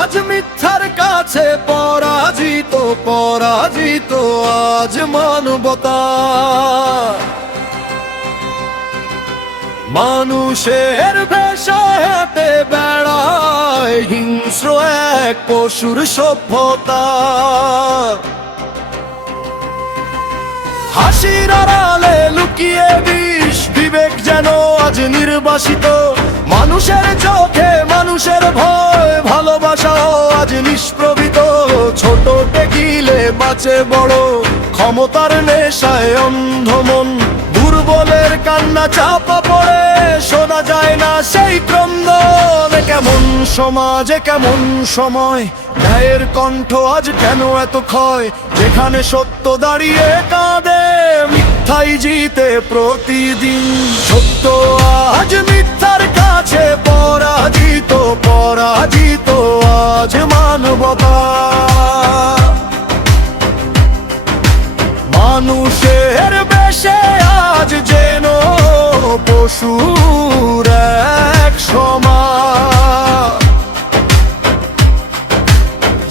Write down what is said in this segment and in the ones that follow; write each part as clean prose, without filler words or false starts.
আজ মিথ্যার কাছে পরাজিত, পরাজিত আজ মানবতা। মানুষের ভেষে হেঁটে বেড়ায় হিংস্র এক পশুর সভ্যতা। হাসির আড়ালে লুকিয়ে বিষ, বিবেক যেন আজ নির্বাসিত। মানুষের চোখে মানুষের ভয়, ভালোবাসাও আজ নিষ্প্রভিত। ছোট টেকিলে বাঁচে বড়, ক্ষমতার নেশায় অন্ধ মন। দুর্বলের কান্না চাপা পড়ে, শোনা যায় না সেই ক্রন্দন। কেমন সমাজ, কেমন সময়, ন্যায়ের কণ্ঠ আজ কেন এত ক্ষয়? যেখানে সত্য দাঁড়িয়ে কাঁদে, মিথ্যাই জিতে প্রতিদিন। সত্য আজ মিথ্যার কাছে পরাজিত, পরাজিত আজ মানবতা। মানুষের বেশে আজ যেন পশুর এক সমাজ।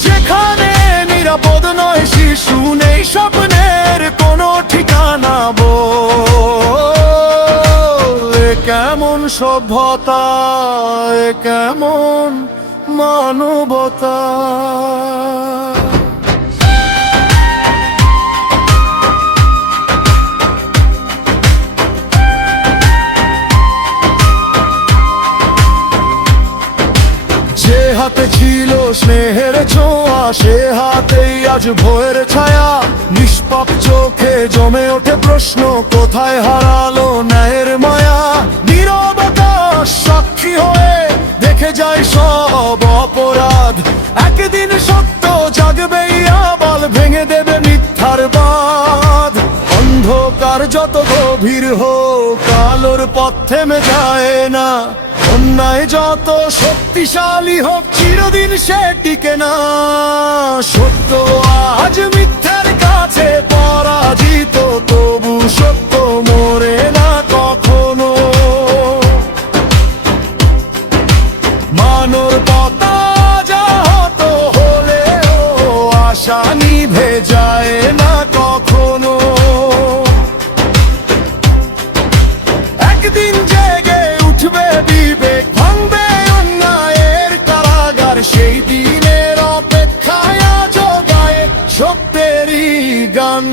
যেখানে নিরাপদ নয় শিশু, নেই স্বপ্নের কোনো ঠিকানা বলে। কেমন সভ্যতা, কেমন মানবতা। যে হাতে ছিল স্নেহের ছোঁয়া, সে হাতেই আজ ভয়ের ছায়া। নিষ্পাপ চোখে জমে ওঠে প্রশ্ন, কোথায় হারালো ন্যায়ের মায়া? নীরবতা সাক্ষী হয়ে দেখে যায় সব অপরাধ। একদিন সত্য জাগবেই আবার, ভেঙে দেবে মিথ্যার বাঁধ। অন্ধকার যত গভীর হোক, আলোর পথ থেমে যায় না। অন্যায় যত শক্তিশালী হোক, চিরদিন সে টিকে না। সত্য আজ মিথ্যার কাছে পরাজিত, তবু সত্য মরে না কখনো। মানবতা যাহত হলেও আশা নিভে যায় না কখনো। একদিন জেগে উঠবে বিবেক, ভাঙবে অন্যায়ের কারাগার। সেই দিনের অপেক্ষায় আজ গায়ে সত্যেরই গান।